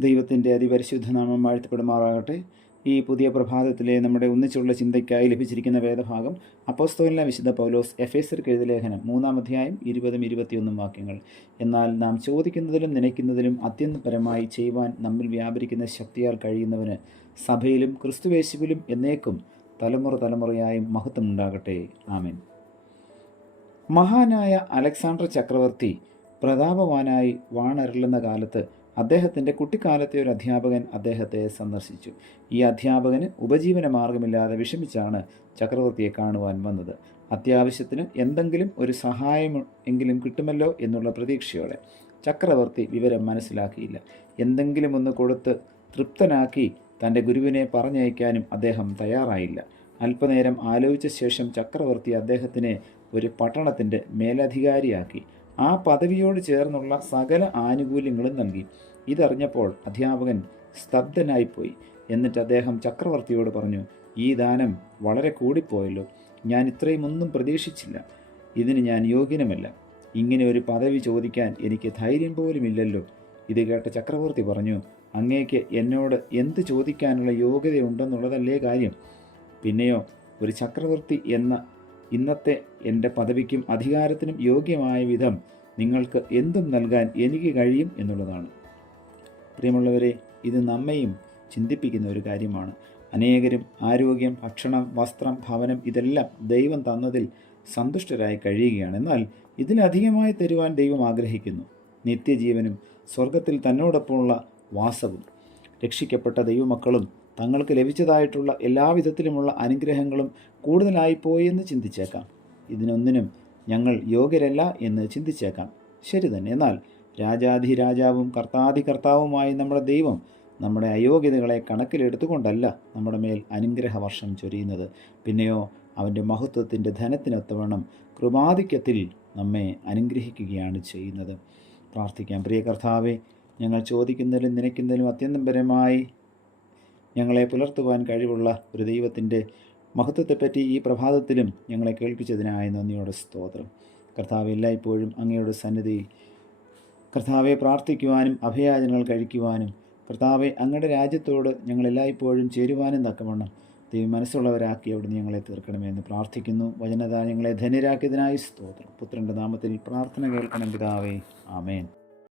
ദൈവത്തിൻ്റെ അതിപരിശുദ്ധ നാമം വാഴ്ത്തപ്പെടുമാറാകട്ടെ. ഈ പുതിയ പ്രഭാതത്തിലെ നമ്മുടെ ഒന്നിച്ചുള്ള ചിന്തയ്ക്കായി ലഭിച്ചിരിക്കുന്ന വേദഭാഗം അപ്പോസ്തലനായ വിശുദ്ധ പൗലോസ് എഫേസ്യർക്ക് എഴുതിയ ലേഖനം 3-ാം അധ്യായം 20-21 വാക്യങ്ങൾ. എന്നാൽ നാം ചോദിക്കുന്നതിലും നനയ്ക്കുന്നതിലും അത്യന്തപരമായി ചെയ്യുവാൻ നമ്മിൽ വ്യാപരിക്കുന്ന ശക്തിയാൽ കഴിയുന്നവന് സഭയിലും ക്രിസ്തുവേശുവിലും എന്നേക്കും തലമുറ തലമുറയായും മഹത്വം ഉണ്ടാകട്ടെ. ആമേൻ. മഹാനായ അലക്സാണ്ടർ ചക്രവർത്തി പ്രതാപവാനായി വാണരുളുന്ന കാലത്ത് അദ്ദേഹത്തിൻ്റെ കുട്ടിക്കാലത്തെ ഒരു അധ്യാപകൻ അദ്ദേഹത്തെ സന്ദർശിച്ചു. ഈ അധ്യാപകന് ഉപജീവന മാർഗമില്ലാതെ വിഷമിച്ചാണ് ചക്രവർത്തിയെ കാണുവാൻ വന്നത്. അത്യാവശ്യത്തിന് എന്തെങ്കിലും ഒരു സഹായം എങ്കിലും കിട്ടുമല്ലോ എന്നുള്ള പ്രതീക്ഷയോടെ. ചക്രവർത്തി വിവരം മനസ്സിലാക്കിയില്ല. എന്തെങ്കിലും ഒന്ന് കൊടുത്ത് തൃപ്തനാക്കി തൻ്റെ ഗുരുവിനെ പറഞ്ഞയക്കാനും അദ്ദേഹം തയ്യാറായില്ല. അല്പനേരം ആലോചിച്ച ശേഷം ചക്രവർത്തി അദ്ദേഹത്തിനെ ഒരു പട്ടണത്തിൻ്റെ മേലധികാരിയാക്കി. ആ പദവിയോട് ചേർന്നുള്ള സകല ആനുകൂല്യങ്ങളും നൽകി. ഇതറിഞ്ഞപ്പോൾ അധ്യാപകൻ സ്തബ്ധനായിപ്പോയി. എന്നിട്ട് അദ്ദേഹം ചക്രവർത്തിയോട് പറഞ്ഞു, ഈ ദാനം വളരെ കൂടിപ്പോയല്ലോ. ഞാൻ ഇത്രയും ഒന്നും പ്രതീക്ഷിച്ചില്ല. ഇതിന് ഞാൻ യോഗ്യനുമല്ല. ഇങ്ങനെ ഒരു പദവി ചോദിക്കാൻ എനിക്ക് ധൈര്യം പോലുമില്ലല്ലോ. ഇത് കേട്ട ചക്രവർത്തി പറഞ്ഞു, അങ്ങേക്ക് എന്നോട് എന്ത് ചോദിക്കാനുള്ള യോഗ്യതയുണ്ടെന്നുള്ളതല്ലേ കാര്യം? പിന്നെയോ ഒരു ചക്രവർത്തി എന്ന ഇന്നത്തെ എൻ്റെ പദവിക്കും അധികാരത്തിനും യോഗ്യമായ വിധം നിങ്ങൾക്ക് എന്തും നൽകാൻ എനിക്ക് കഴിയും എന്നുള്ളതാണ്. പ്രിയമുള്ളവരെ, ഇത് നമ്മെയും ചിന്തിപ്പിക്കുന്ന ഒരു കാര്യമാണ്. അനേകരും ആരോഗ്യം, ഭക്ഷണം, വസ്ത്രം, ഭവനം ഇതെല്ലാം ദൈവം തന്നതിൽ സന്തുഷ്ടരായി കഴിയുകയാണ്. എന്നാൽ ഇതിലധികമായി തരുവാൻ ദൈവം ആഗ്രഹിക്കുന്നു. നിത്യജീവനും സ്വർഗത്തിൽ തന്നോടൊപ്പമുള്ള വാസവും. രക്ഷിക്കപ്പെട്ട ദൈവമക്കളും തങ്ങൾക്ക് ലഭിച്ചതായിട്ടുള്ള എല്ലാവിധത്തിലുമുള്ള അനുഗ്രഹങ്ങളും കൂടുതലായിപ്പോയി എന്ന് ചിന്തിച്ചേക്കാം. ഇതിനൊന്നിനും ഞങ്ങൾ യോഗ്യരല്ല എന്ന് ചിന്തിച്ചേക്കാം. ശരി തന്നെ. എന്നാൽ രാജാധിരാജാവും കർത്താവുമായ നമ്മുടെ ദൈവം നമ്മുടെ അയോഗ്യതകളെ കണക്കിലെടുത്തുകൊണ്ടല്ല നമ്മുടെ മേൽ അനുഗ്രഹവർഷം ചൊരിയുന്നത്. പിന്നെയോ അവൻ്റെ മഹത്വത്തിൻ്റെ ധനത്തിനൊത്തവണ്ണം കൃപാധിക്യത്തിൽ നമ്മെ അനുഗ്രഹിക്കുകയാണ് ചെയ്യുന്നത്. പ്രാർത്ഥിക്കാം. പ്രിയ കർത്താവേ, ഞങ്ങൾ ചോദിക്കുന്നതിലും നനയ്ക്കുന്നതിലും അത്യന്തപരമായി ഞങ്ങളെ പുലർത്തുവാൻ കഴിവുള്ള ഒരു ദൈവത്തിൻ്റെ മഹത്വത്തെപ്പറ്റി ഈ പ്രഭാതത്തിലും ഞങ്ങളെ കേൾപ്പിച്ചതിനായി നന്ദിയോടെ സ്തോത്രം. കർത്താവ് എല്ലായ്പ്പോഴും അങ്ങയുടെ സന്നിധിയിൽ കർത്താവെ പ്രാർത്ഥിക്കുവാനും അഭയാചനകൾ കഴിക്കുവാനും കർത്താവെ അങ്ങയുടെ രാജ്യത്തോട് ഞങ്ങൾ എല്ലായ്പ്പോഴും ചേരുവാനും തക്കവണ്ണം ദൈവം മനസ്സുള്ളവരാക്കി അവിടുന്ന് ഞങ്ങളെ തീർക്കണമെന്ന് പ്രാർത്ഥിക്കുന്നു. വചനതാ ഞങ്ങളെ ധന്യരാക്കിയതിനായി സ്തോത്രം. പുത്രൻ്റെ നാമത്തിൽ പ്രാർത്ഥന കേൾക്കണം പിതാവേ. ആമേൻ.